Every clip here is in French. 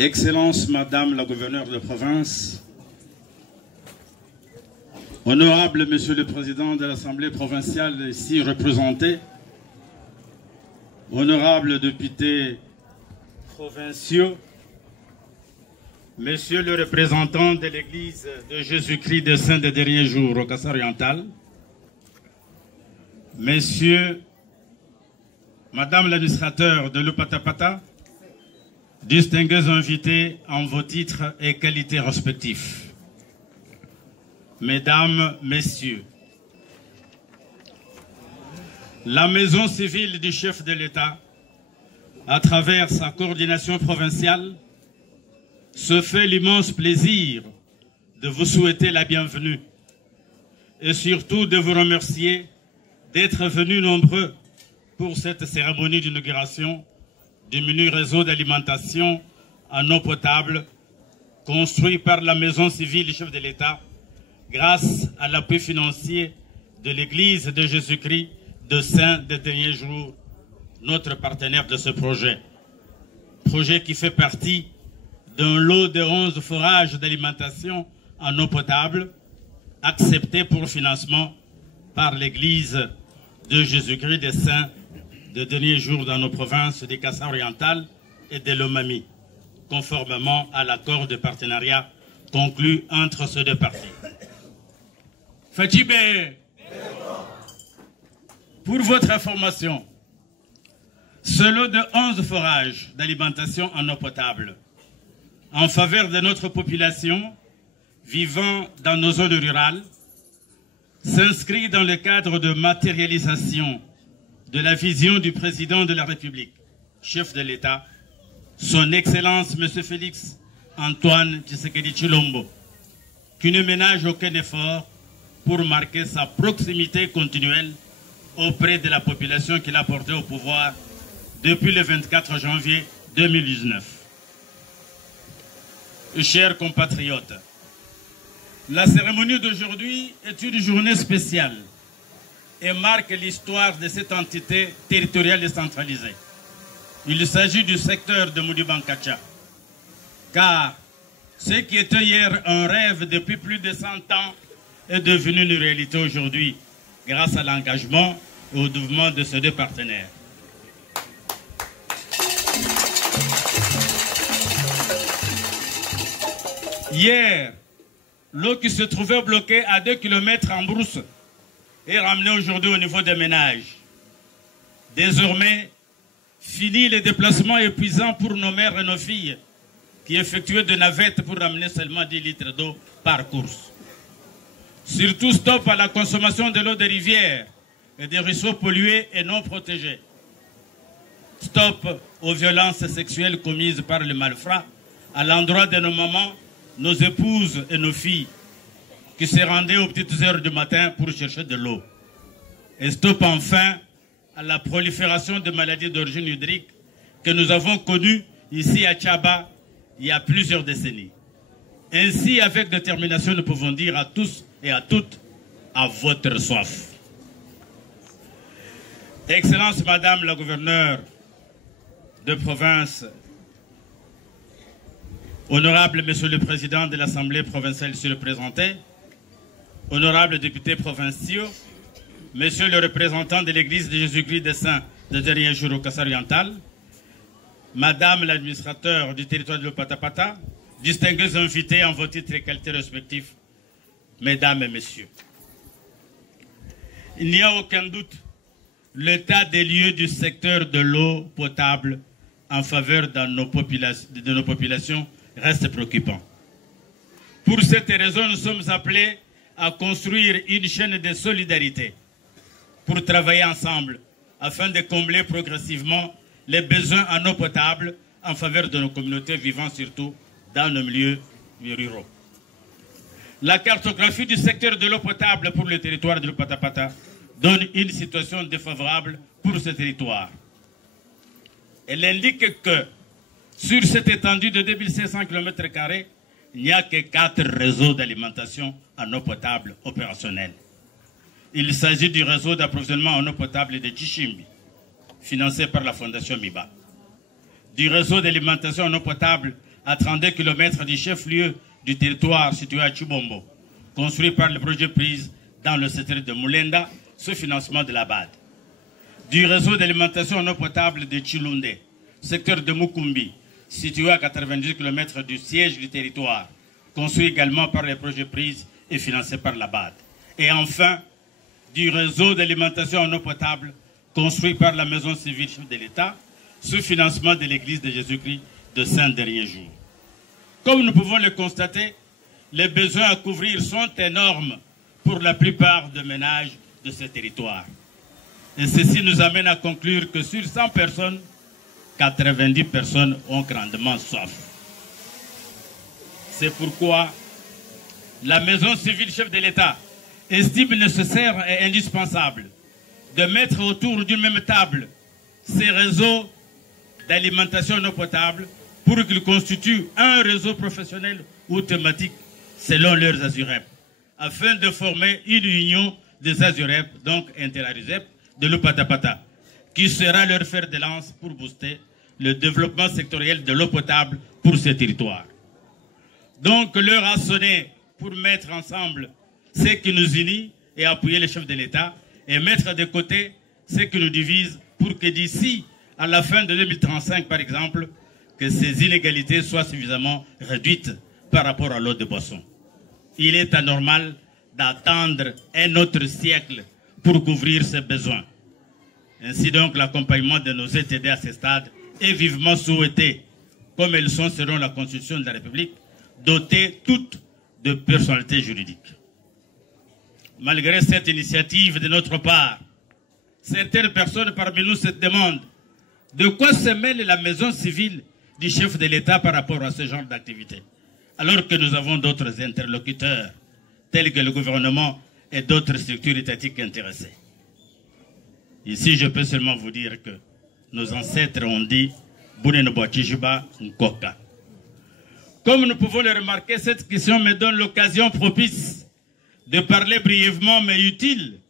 Excellence Madame la gouverneure de province, Honorable Monsieur le Président de l'Assemblée provinciale ici représenté, Honorables députés provinciaux, Monsieur le représentant de l'Église de Jésus-Christ des Saints des Derniers Jours au Kassai-Oriental, Messieurs, Madame l'administrateur de l'Upatapata, distingués invités en vos titres et qualités respectifs, Mesdames, Messieurs, la maison civile du chef de l'État, à travers sa coordination provinciale, se fait l'immense plaisir de vous souhaiter la bienvenue et surtout de vous remercier d'être venus nombreux pour cette cérémonie d'inauguration du menu réseau d'alimentation en eau potable construit par la maison civile du chef de l'État grâce à l'appui financier de l'Église de Jésus-Christ de Saints des Derniers Jours, notre partenaire de ce projet. Projet qui fait partie d'un lot de 11 forages d'alimentation en eau potable acceptés pour financement par l'Église de Jésus-Christ des Saints des Derniers Jours dans nos provinces des Kassai-Oriental et de l'Omami, conformément à l'accord de partenariat conclu entre ces deux parties. Fatibé, pour votre information, ce lot de 11 forages d'alimentation en eau potable en faveur de notre population vivant dans nos zones rurales s'inscrit dans le cadre de matérialisation de la vision du président de la République, chef de l'État, son Excellence M. Félix Antoine Tshisekedi Tshilombo, qui ne ménage aucun effort pour marquer sa proximité continuelle auprès de la population qu'il a portée au pouvoir depuis le 24 janvier 2019. Chers compatriotes, la cérémonie d'aujourd'hui est une journée spéciale et marque l'histoire de cette entité territoriale décentralisée. Il s'agit du secteur de Modibankacha, car ce qui était hier un rêve depuis plus de 100 ans est devenu une réalité aujourd'hui grâce à l'engagement et au développement de ces deux partenaires. Hier, l'eau qui se trouvait bloquée à 2 km en brousse est ramenée aujourd'hui au niveau des ménages. Désormais, fini les déplacements épuisants pour nos mères et nos filles qui effectuaient des navettes pour ramener seulement 10 litres d'eau par course. Surtout stop à la consommation de l'eau des rivières et des ruisseaux pollués et non protégés. Stop aux violences sexuelles commises par les malfrats à l'endroit de nos mamans, nos épouses et nos filles qui se rendaient aux petites heures du matin pour chercher de l'eau. Et stop enfin à la prolifération de maladies d'origine hydrique que nous avons connues ici à Tchaba il y a plusieurs décennies. Ainsi, avec détermination, nous pouvons dire à tous et à toutes, à votre soif. Excellence Madame la gouverneure de province, Honorable Monsieur le Président de l'Assemblée provinciale ici représenté, Honorables députés provinciaux, Monsieur le représentant de l'Église de Jésus-Christ des Saints des Derniers Jours au Kassai-Oriental, Madame l'administrateur du territoire de l'Upatapata, distingués invités en vos titres et qualités respectifs, Mesdames et Messieurs. Il n'y a aucun doute, l'état des lieux du secteur de l'eau potable en faveur de nos populations reste préoccupant. Pour cette raison, nous sommes appelés à construire une chaîne de solidarité pour travailler ensemble afin de combler progressivement les besoins en eau potable en faveur de nos communautés vivant surtout dans nos milieux ruraux. La cartographie du secteur de l'eau potable pour le territoire de l'Upatapata donne une situation défavorable pour ce territoire. Elle indique que sur cette étendue de 2500 km², il n'y a que 4 réseaux d'alimentation en eau potable opérationnels. Il s'agit du réseau d'approvisionnement en eau potable de Tshishimbi, financé par la Fondation MIBA, du réseau d'alimentation en eau potable à 32 km du chef-lieu du territoire situé à Chibombo, construit par le projet prise dans le secteur de Moulenda, sous financement de la BAD. Du réseau d'alimentation en eau potable de Chilunde, secteur de Mukumbi, situé à 90 km du siège du territoire, construit également par les projets prise et financé par la BAD. Et enfin, du réseau d'alimentation en eau potable construit par la Maison civile de l'État, sous financement de l'Église de Jésus-Christ de Saint-Dernier-Jour. Comme nous pouvons le constater, les besoins à couvrir sont énormes pour la plupart des ménages de ce territoire. Et ceci nous amène à conclure que sur 100 personnes, 90 personnes ont grandement soif. C'est pourquoi la Maison civile chef de l'État estime nécessaire et indispensable de mettre autour d'une même table ces réseaux d'alimentation en eau potable pour qu'ils constituent un réseau professionnel ou thématique selon leurs ASUREP, afin de former une union des ASUREP, donc inter-ASUREP, de l'Opatapata, qui sera leur fer de lance pour booster le développement sectoriel de l'eau potable pour ces territoires. Donc, l'heure a sonné pour mettre ensemble ce qui nous unit et appuyer les chefs de l'État et mettre de côté ce qui nous divise pour que d'ici à la fin de 2035, par exemple, que ces inégalités soient suffisamment réduites par rapport à l'eau de boisson. Il est anormal d'attendre un autre siècle pour couvrir ces besoins. Ainsi donc, l'accompagnement de nos ETD à ce stade est vivement souhaité, comme elles sont selon la Constitution de la République, dotées toutes de personnalité juridique. Malgré cette initiative de notre part, certaines personnes parmi nous se demandent de quoi se mêle la maison civile du chef de l'État par rapport à ce genre d'activité, alors que nous avons d'autres interlocuteurs, tels que le gouvernement et d'autres structures étatiques intéressées. Ici, je peux seulement vous dire que nos ancêtres ont dit « Bouneneboachijuba Nkoka ». Comme nous pouvons le remarquer, cette question me donne l'occasion propice de parler brièvement mais utile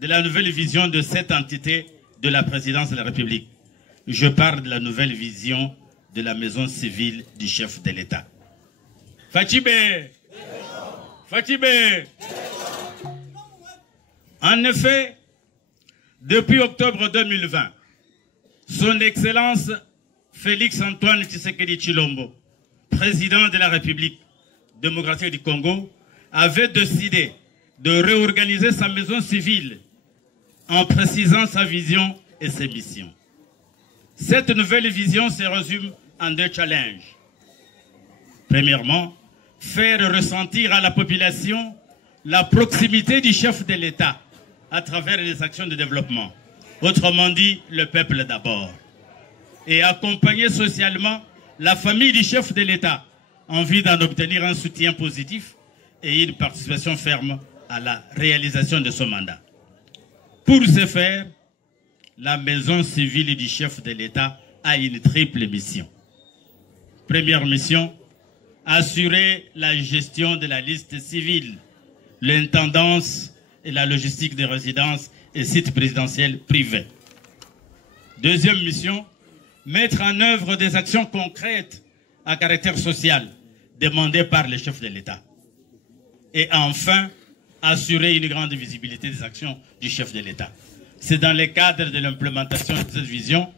de la nouvelle vision de cette entité de la présidence de la République. Je parle de la nouvelle vision de la maison civile du chef de l'État. Fatibé! Fatibé! En effet, depuis octobre 2020, son Excellence Félix Antoine Tshisekedi Tshilombo, président de la République démocratique du Congo, avait décidé de réorganiser sa maison civile en précisant sa vision et ses missions. Cette nouvelle vision se résume en deux challenges. Premièrement, faire ressentir à la population la proximité du chef de l'État à travers les actions de développement. Autrement dit, le peuple d'abord. Et accompagner socialement la famille du chef de l'État en vue d'en obtenir un soutien positif et une participation ferme à la réalisation de son mandat. Pour ce faire, la maison civile du chef de l'État a une triple mission. Première mission, assurer la gestion de la liste civile, l'intendance et la logistique des résidences et sites présidentiels privés. Deuxième mission, mettre en œuvre des actions concrètes à caractère social demandées par le chef de l'État. Et enfin, assurer une grande visibilité des actions du chef de l'État. C'est dans le cadre de l'implémentation de cette vision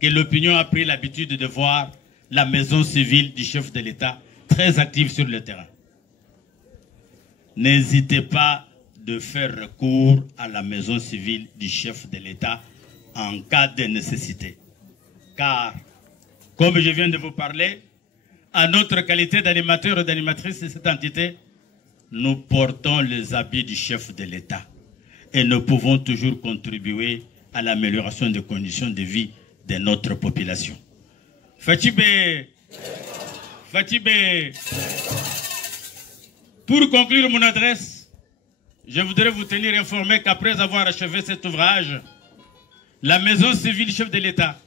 que l'opinion a pris l'habitude de voir la maison civile du chef de l'État très active sur le terrain. N'hésitez pas de faire recours à la maison civile du chef de l'État en cas de nécessité. Car, comme je viens de vous parler, à notre qualité d'animateur et d'animatrice de cette entité, nous portons les habits du chef de l'État et nous pouvons toujours contribuer à l'amélioration des conditions de vie de notre population. Fatibé, Fatibé. Pour conclure mon adresse, je voudrais vous tenir informé qu'après avoir achevé cet ouvrage, la maison civile chef de l'État,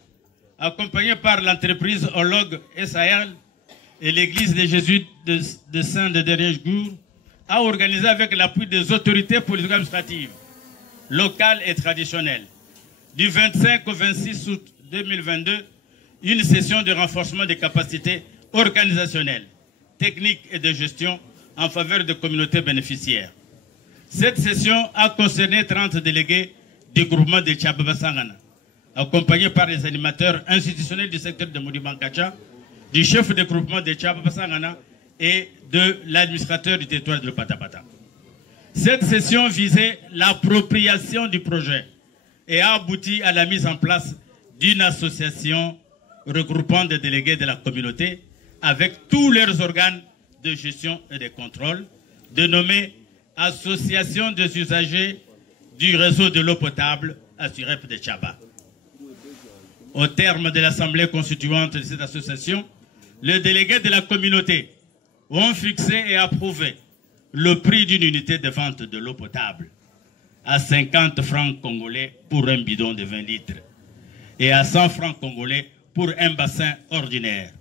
accompagnée par l'entreprise Hologue SAL et l'église des Jésuites de Saint-Dernier-Jour, a organisé avec l'appui des autorités politiques administratives, locales et traditionnelles, du 25 au 26 août 2022, une session de renforcement des capacités organisationnelle, technique et de gestion en faveur des communautés bénéficiaires. Cette session a concerné 30 délégués du groupement de Tchaba-Sangana, accompagnés par les animateurs institutionnels du secteur de Modibankacha, du chef de groupement de Tchaba-Sangana et de l'administrateur du territoire de Patapata. Cette session visait l'appropriation du projet et a abouti à la mise en place d'une association regroupant des délégués de la communauté avec tous leurs organes de gestion et de contrôle, dénommée Association des usagers du réseau de l'eau potable à Surep de Tchaba. Au terme de l'assemblée constituante de cette association, les délégués de la communauté ont fixé et approuvé le prix d'une unité de vente de l'eau potable à 50 francs congolais pour un bidon de 20 litres et à 100 francs congolais pour un bassin ordinaire.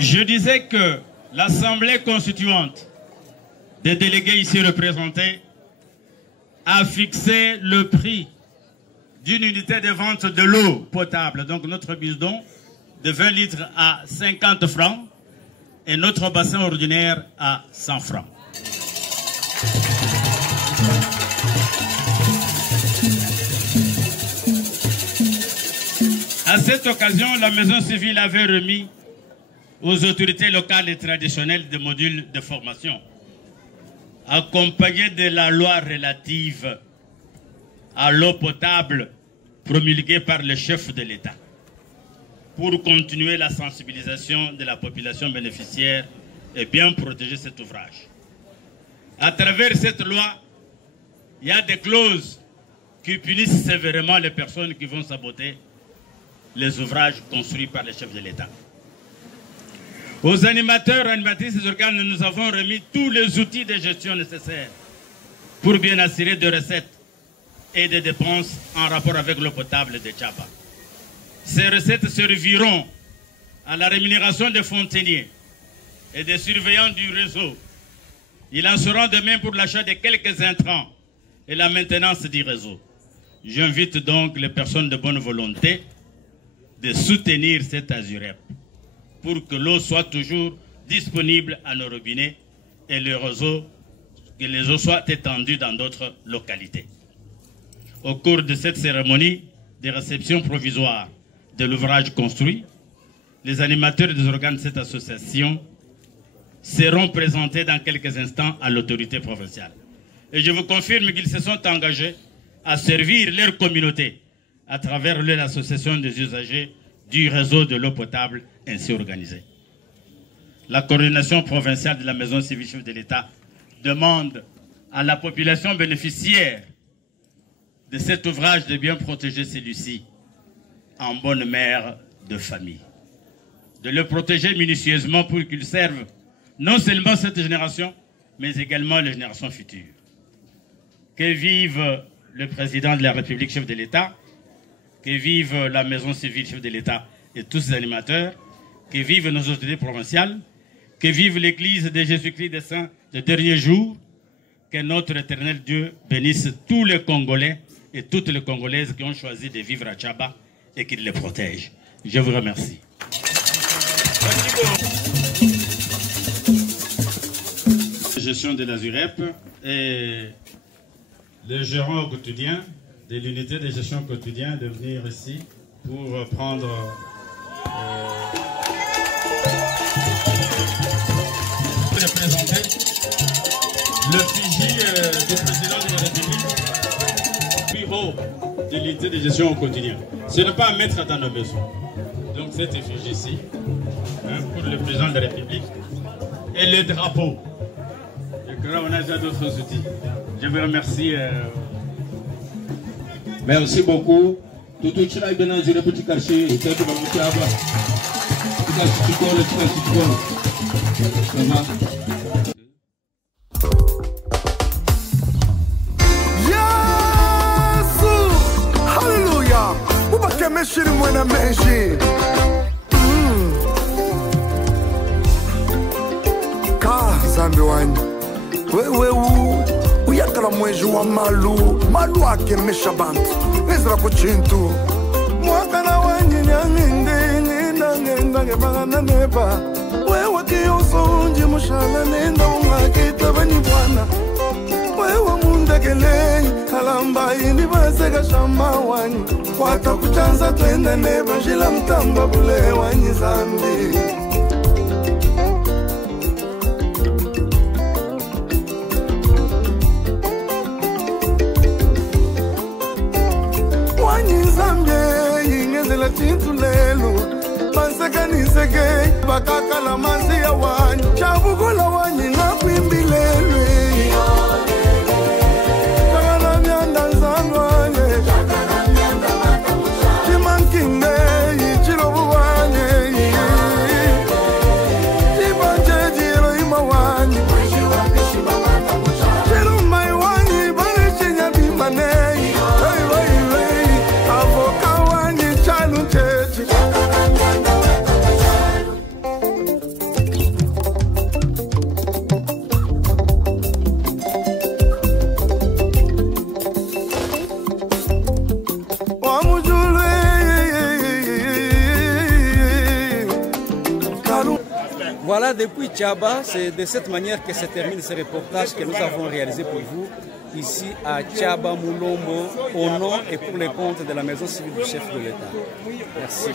Je disais que l'Assemblée constituante des délégués ici représentés a fixé le prix d'une unité de vente de l'eau potable, donc notre bidon de 20 litres à 50 francs et notre bassin ordinaire à 100 francs. À cette occasion, la maison civile avait remis aux autorités locales et traditionnelles des modules de formation, accompagnés de la loi relative à l'eau potable promulguée par le chef de l'État, pour continuer la sensibilisation de la population bénéficiaire et bien protéger cet ouvrage. À travers cette loi, il y a des clauses qui punissent sévèrement les personnes qui vont saboter les ouvrages construits par le chef de l'État. Aux animateurs et animatrices des organes, nous avons remis tous les outils de gestion nécessaires pour bien assurer des recettes et des dépenses en rapport avec l'eau potable de Tchaba. Ces recettes serviront à la rémunération des fontainiers et des surveillants du réseau. Il en sera de même pour l'achat de quelques intrants et la maintenance du réseau. J'invite donc les personnes de bonne volonté de soutenir cet Azurep pour que l'eau soit toujours disponible à nos robinets et que les eaux soient étendues dans d'autres localités. Au cours de cette cérémonie de réception provisoire de l'ouvrage construit, les animateurs des organes de cette association seront présentés dans quelques instants à l'autorité provinciale. Et je vous confirme qu'ils se sont engagés à servir leur communauté à travers l'association des usagers du réseau de l'eau potable ainsi organisée. La coordination provinciale de la maison civile chef de l'État demande à la population bénéficiaire de cet ouvrage de bien protéger celui-ci en bonne mère de famille. De le protéger minutieusement pour qu'il serve non seulement cette génération, mais également les générations futures. Que vive le président de la République, chef de l'État, que vive la maison civile, chef de l'État et tous ses animateurs, que vivent nos autorités provinciales, que vive l'Église de Jésus-Christ des Saints de dernier jour, que notre éternel Dieu bénisse tous les Congolais et toutes les Congolaises qui ont choisi de vivre à Tchaba et qu'il les protège. Je vous remercie. Gestion de l'Azurep et le gérant au quotidien de l'unité de gestion quotidien de venir ici pour prendre représenter le PJ du président de la République, plus haut de l'unité de gestion au quotidien. Ce n'est pas à mettre dans nos besoins. Donc cette effigie ici, pour le président de la République, et le drapeau. Et que là, on a déjà d'autres outils. Je vous remercie. Merci beaucoup. Tout le monde est dans le petit quartier. Hallelujah. Vous battez mes chers moi na manger. Car nzambe wanyi wewe uyakala mweji wa malu akemesha bantu nezira ku chintu mwakala wanyi nyanginde nenda ngebana neba wewe kiyosonje mushala nenda ungakita bani bwana wewe mundekele kalamba ini baseka shama wanyi kwata kuchanza twende neba jila mtamba bule wanyi zambi Tintu lelu Panseka niseke Bakaka la mazi ya wanyi Chabugula wanyi na kwimbi lelu Chakana mianda zangwanye Chimankinde Chirobu wanyi Chibanje jiro ima wanyi Chirumai wanyi Barishinya bimane Voilà, depuis Tchaba, c'est de cette manière que se termine ce reportage que nous avons réalisé pour vous ici à Tchaba Moulombo, au nom et pour les comptes de la maison civile du chef de l'État. Merci.